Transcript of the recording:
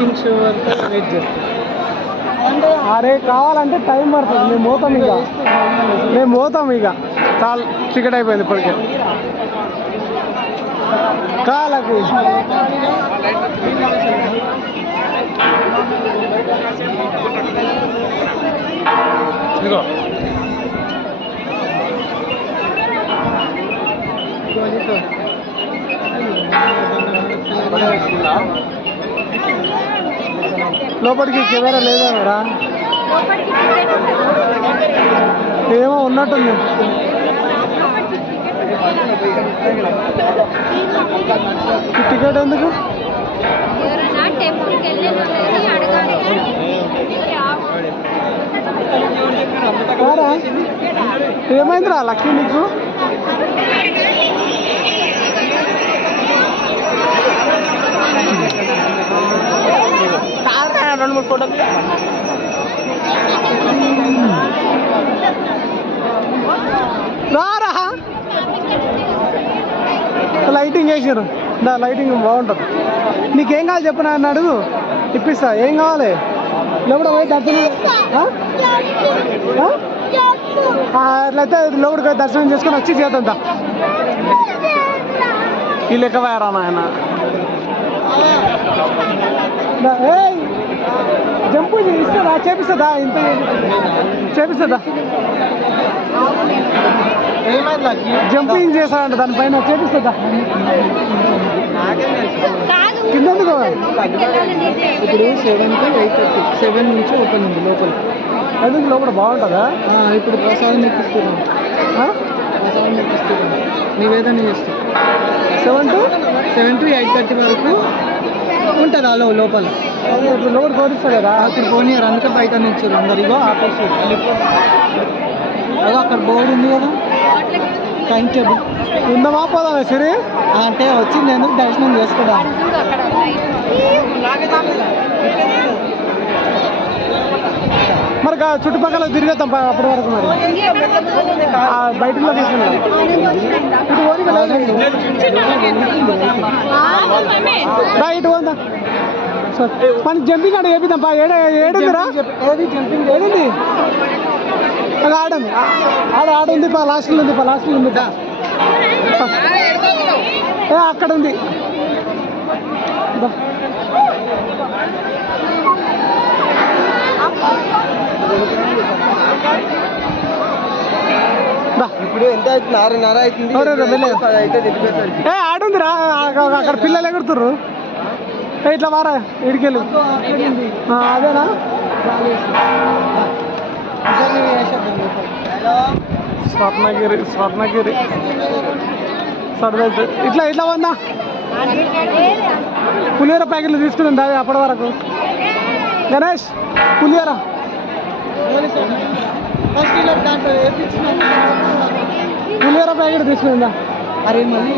Lighting show వరకు wait చేస్తాం. అరే కావాలంటే టైం పడుతుంది. మేము పోతాం ఇక చాలా టికెట్ అయిపోయింది ఇప్పటికే. కాలకు ఇదిగో లోపలికి కెమెరా లేదా మేడా? ఏమో ఉన్నట్టుంది. టికెట్ ఎందుకు? ఏమైందిరా లక్కీ నీకు? రెండు మూడు ఫోటో రారా లైటింగ్ వేసారు. లైటింగ్ బాగుంటుంది. నీకేం కావాలి చెప్పు, నన్ను అడుగు ఇప్పిస్తా. ఏం కావాలి? లోపల పోయి దర్శనం అట్లయితే లోపలికి పోయి దర్శనం చేసుకొని వచ్చి చేద్దాం. ఈ లెక్క వేరా నాయన. జంపు ఇస్తుందా? చేపిస్తుందా? ఇంత చేపిస్తుందా? జంపింగ్ చేస్తాడంట దానిపైన. చేపిస్తుందా? కిందెందుకు? ఇప్పుడు 7 to 8:30, 7 నుంచి ఓపెన్ ఉంది లోపల. ఎందుకు లోపల బాగుంటుందా? ఇప్పుడు ప్రసాదం ఎక్కిస్తున్నాం. ప్రసాదం ఎక్కిస్తున్నాం. నివేదన చేస్తాం. 7 to 8:30 వరకు ఉంటుంది అలో లోపల. ఇప్పుడు లోపల పోనిస్తారు కదా? అక్కడ పోనీయారు, అందుకే బయట నుంచి అందరిగో ఆపేసి. అదో అక్కడ బోర్డు ఉంది కదా, టైం టేబుల్ ఉందమా పోదామా సరే అంటే వచ్చింది ఎందుకు దర్శనం చేసుకోవడానికి. మరి చుట్టుపక్కల తిరిగేద్దాం అప్పటి వరకు. మరి బయటలో తీసుకున్నాం. ఇటు పోదా మన జంపింగ్ ఆడ వేపిద్దాం. ఏడుందిరా? ఏడుంది? అది ఆడండి. ఆడుంది. లాస్ట్లో ఉంది. లాస్ట్లో ఉంది. అక్కడ ఉంది. ఇప్పుడు ఎంత అవుతుంది? 6:30 అవుతుంది. ఆడుందిరా అక్కడ పిల్లలు ఎగురుతుర్రు. ఇట్లా వారా ఇడికెళ్ళు. అదేనా? స్వర్ణగిరి సర్వైజ్. ఇట్లా వందా పులిహోర ప్యాకెట్లు తీసుకుని అవి అప్పటి వరకు. గణేష్ పులిహోర ప్యాకెట్ తీసుకుందా? అరే మళ్ళీ